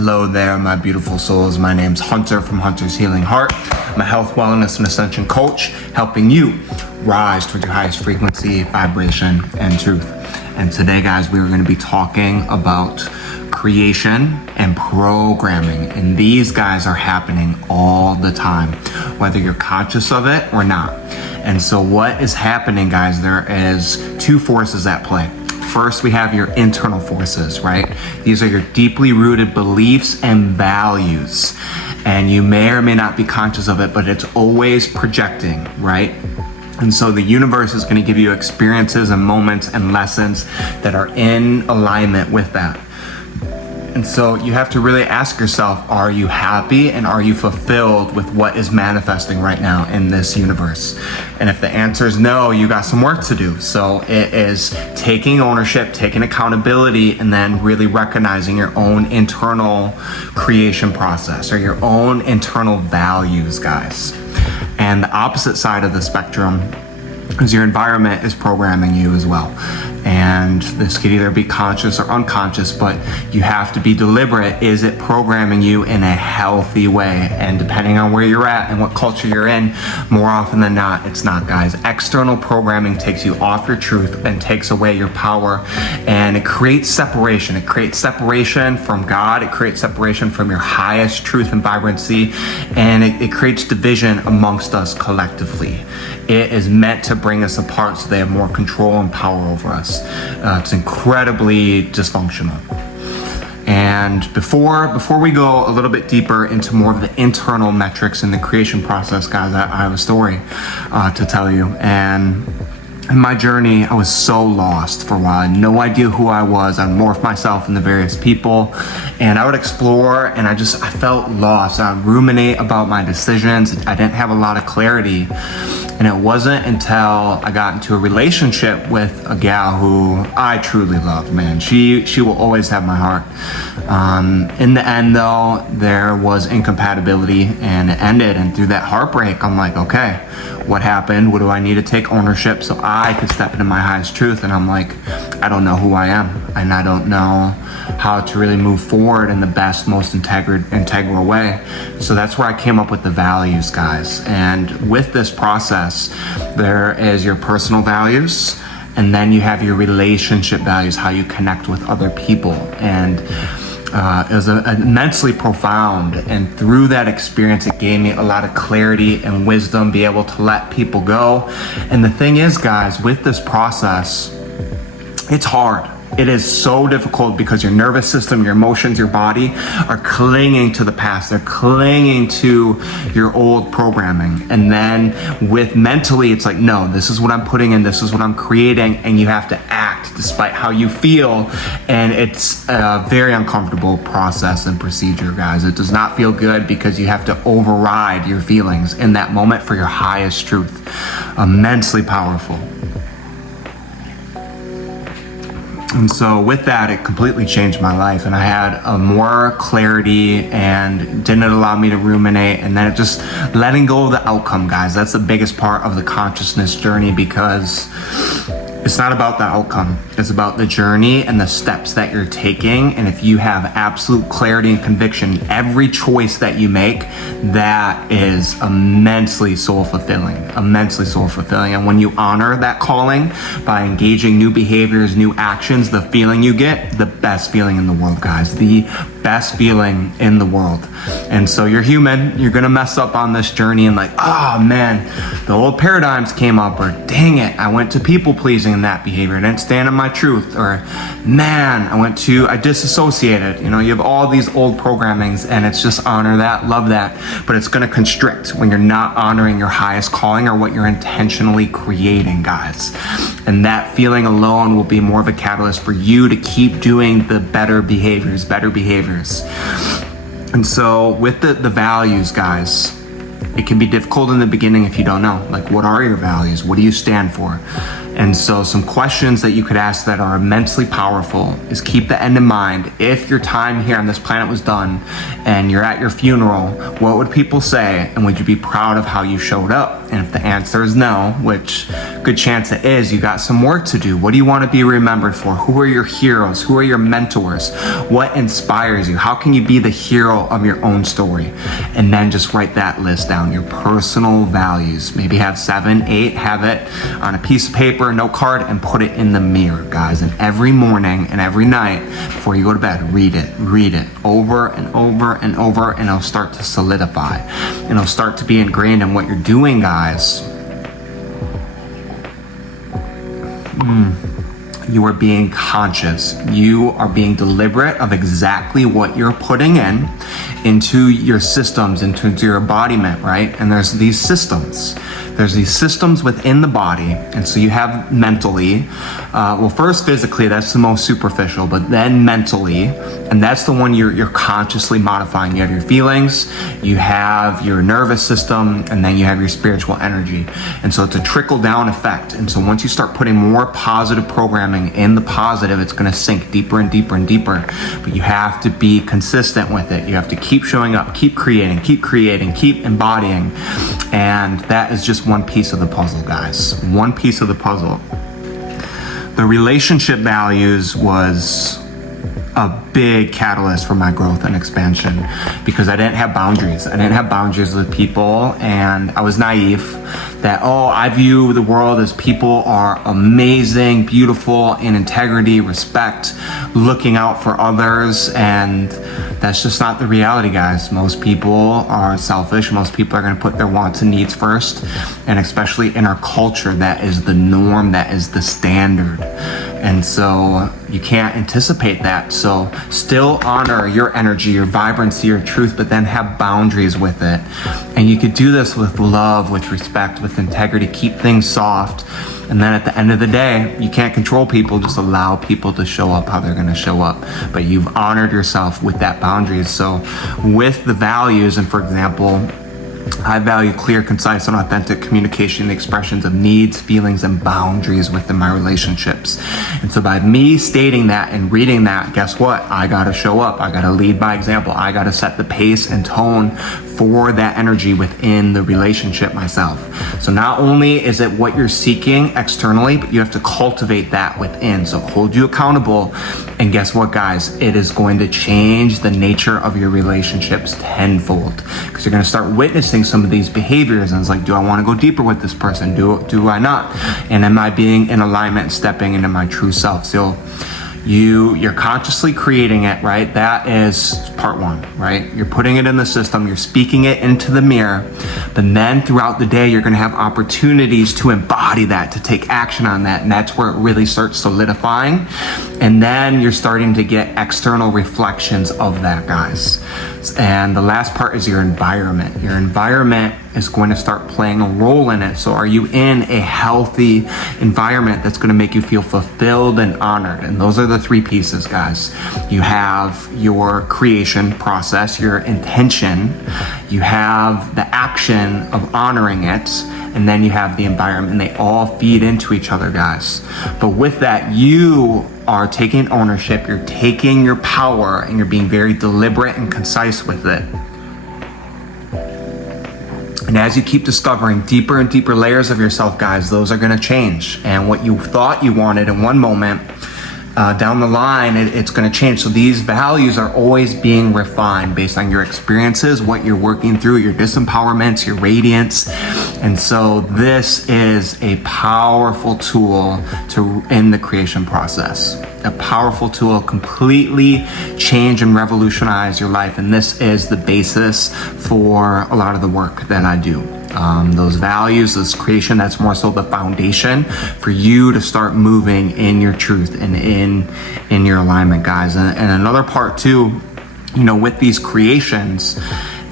Hello there, my beautiful souls. My name's Hunter from Hunter's Healing Heart. I'm a health, wellness, and ascension coach, helping you rise towards your highest frequency, vibration, and truth. And today, guys, we're going to be talking about creation and programming. And these guys are happening all the time, whether you're conscious of it or not. And so what is happening, guys, there is two forces at play. First, we have your internal forces, right? These are your deeply rooted beliefs and values. And you may or may not be conscious of it, but it's always projecting, right? And so the universe is going to give you experiences and moments and lessons that are in alignment with that. And so you have to really ask yourself, are you happy and are you fulfilled with what is manifesting right now in this universe? And if the answer is no, you got some work to do. So it is taking ownership, taking accountability, and then really recognizing your own internal creation process or your own internal values, guys. And the opposite side of the spectrum is your environment is programming you as well. And this could either be conscious or unconscious, but you have to be deliberate. Is it programming you in a healthy way? And depending on where you're at and what culture you're in, more often than not, it's not, guys. External programming takes you off your truth and takes away your power, and it creates separation. It creates separation from God. It creates separation from your highest truth and vibrancy, and it creates division amongst us collectively. It is meant to bring us apart so they have more control and power over us. It's incredibly dysfunctional. And before we go a little bit deeper into more of the internal metrics in the creation process, guys, I have a story to tell you. And in my journey, I was so lost for a while. I had no idea who I was. I'd morph myself into various people, and I would explore, and I felt lost. I would ruminate about my decisions. I didn't have a lot of clarity. And it wasn't until I got into a relationship with a gal who I truly love, man. She will always have my heart. In the end, though, there was incompatibility, and it ended. And through that heartbreak, I'm like, okay, what happened? What do I need to take ownership so I could step into my highest truth? And I'm like, I don't know who I am, and I don't know how to really move forward in the best, most integral way. So that's where I came up with the values, guys. And with this process, there is your personal values, and then you have your relationship values, how you connect with other people. And it was immensely profound, and through that experience it gave me a lot of clarity and wisdom, be able to let people go. And the thing is, guys, with this process, it's hard. It is so difficult because your nervous system, your emotions, your body are clinging to the past. They're clinging to your old programming. And then with mentally, it's like, no, this is what I'm putting in, this is what I'm creating, and you have to act despite how you feel. And it's a very uncomfortable process and procedure, guys. It does not feel good because you have to override your feelings in that moment for your highest truth. Immensely powerful. And so with that, it completely changed my life, and I had a more clarity and didn't allow me to ruminate. And then it just letting go of the outcome, guys. That's the biggest part of the consciousness journey, because it's not about the outcome. It's about the journey and the steps that you're taking. And if you have absolute clarity and conviction, every choice that you make, that is immensely soul fulfilling, immensely soul fulfilling. And when you honor that calling by engaging new behaviors, new actions, the feeling you get, the best feeling in the world, guys, the best feeling in the world. And so you're human, you're gonna mess up on this journey and like, oh man, the old paradigms came up, or dang it, I went to people pleasing in that behavior, I didn't stand in my truth, or man, I disassociated. You know, you have all these old programmings, and it's just honor that, love that, but it's gonna constrict when you're not honoring your highest calling or what you're intentionally creating, guys. And that feeling alone will be more of a catalyst for you to keep doing the better behaviors. And so with the values, guys, it can be difficult in the beginning if you don't know, like, what are your values? What do you stand for? And so some questions that you could ask that are immensely powerful is keep the end in mind. If your time here on this planet was done and you're at your funeral, what would people say? And would you be proud of how you showed up? And if the answer is no, which good chance it is, you got some work to do. What do you want to be remembered for? Who are your heroes? Who are your mentors? What inspires you? How can you be the hero of your own story? And then just write that list down, your personal values. Maybe have 7, 8, have it on a piece of paper, a note card, and put it in the mirror, guys. And every morning and every night before you go to bed, read it over and over and over, and it'll start to solidify. And it'll start to be ingrained in what you're doing, guys. You are being conscious. You are being deliberate of exactly what you're putting into your systems, into your embodiment, right? And there's these systems. There's these systems within the body. And so you have mentally, well, first physically, that's the most superficial, but then mentally, and that's the one you're consciously modifying. You have your feelings, you have your nervous system, and then you have your spiritual energy. And so it's a trickle down effect. And so once you start putting more positive programming in the positive, it's going to sink deeper and deeper and deeper. But you have to be consistent with it. You have to keep showing up, keep creating, keep embodying. And that is just one piece of the puzzle, guys. One piece of the puzzle. The relationship values was a big catalyst for my growth and expansion because I didn't have boundaries. I didn't have boundaries with people, and I was naive that, I view the world as people are amazing, beautiful, in integrity, respect, looking out for others, and that's just not the reality, guys. Most people are selfish. Most people are going to put their wants and needs first, and especially in our culture, that is the norm, that is the standard. And so you can't anticipate that. So still honor your energy, your vibrancy, your truth, but then have boundaries with it. And you could do this with love, with respect, with integrity. Keep things soft. And then at the end of the day, you can't control people. Just allow people to show up how they're going to show up. But you've honored yourself with that boundaries. So with the values, and for example, I value clear, concise, and authentic communication, the expressions of needs, feelings, and boundaries within my relationships. And so by me stating that and reading that, guess what? I got to show up. I got to lead by example. I got to set the pace and tone for that energy within the relationship myself. So not only is it what you're seeking externally, but you have to cultivate that within. So hold you accountable. And guess what, guys? It is going to change the nature of your relationships tenfold, because you're going to start witnessing some of these behaviors. And it's like, do I want to go deeper with this person? Do I not? And am I being in alignment and stepping into my true self? So you're consciously creating it, right? That is part one, right? You're putting it in the system, you're speaking it into the mirror, but then throughout the day, you're going to have opportunities to embody that, to take action on that. And that's where it really starts solidifying. And then you're starting to get external reflections of that, guys. And the last part is your environment. Your environment is going to start playing a role in it. So are you in a healthy environment that's going to make you feel fulfilled and honored? And those are the three pieces, guys. You have your creation process, your intention, you have the action of honoring it, and then you have the environment. And they all feed into each other, guys. But with that, you are taking ownership, you're taking your power, and you're being very deliberate and concise with it. And as you keep discovering deeper and deeper layers of yourself, guys, those are going to change. And what you thought you wanted in one moment, down the line, it's going to change. So these values are always being refined based on your experiences, what you're working through, your disempowerments, your radiance. And so this is a powerful tool in the creation process. A powerful tool, completely change and revolutionize your life. And this is the basis for a lot of the work that I do. Those values, this creation, that's more so the foundation for you to start moving in your truth and in your alignment, guys. And another part too, with these creations,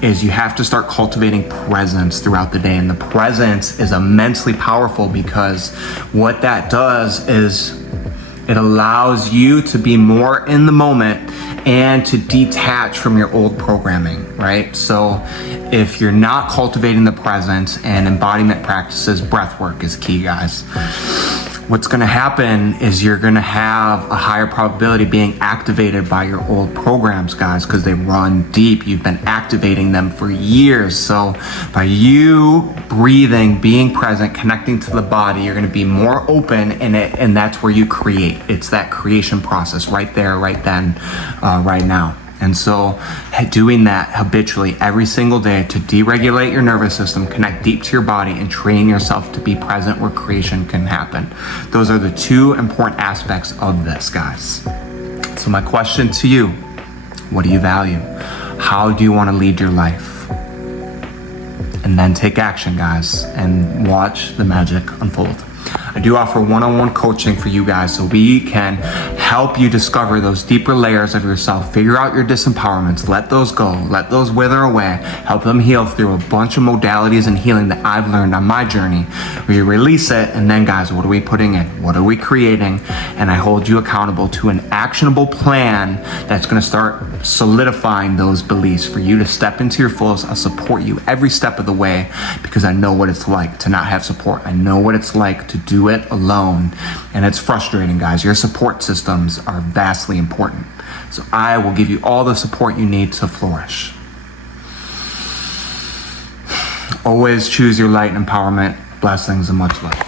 is you have to start cultivating presence throughout the day. And the presence is immensely powerful, because what that does is it allows you to be more in the moment and to detach from your old programming, right? So if you're not cultivating the presence, and embodiment practices, breath work is key, guys. what's going to happen is you're going to have a higher probability being activated by your old programs, guys, because they run deep. You've been activating them for years. So by you breathing, being present, connecting to the body, you're going to be more open in it, and that's where you create. It's that creation process right there, right then, right now. And so doing that habitually every single day to deregulate your nervous system, connect deep to your body, and train yourself to be present where creation can happen. Those are the two important aspects of this, guys. So my question to you, what do you value? How do you want to lead your life? And then take action, guys, and watch the magic unfold. I do offer one-on-one coaching for you guys so we can help you discover those deeper layers of yourself, figure out your disempowerments, let those go, let those wither away, help them heal through a bunch of modalities and healing that I've learned on my journey. We release it, and then, guys, what are we putting in? What are we creating? And I hold you accountable to an actionable plan that's going to start solidifying those beliefs for you to step into your fullest. I'll support you every step of the way because I know what it's like to not have support. I know what it's like to do it alone, and it's frustrating, guys. Your support systems are vastly important. So I will give you all the support you need to flourish. Always choose your light and empowerment. Blessings and much love.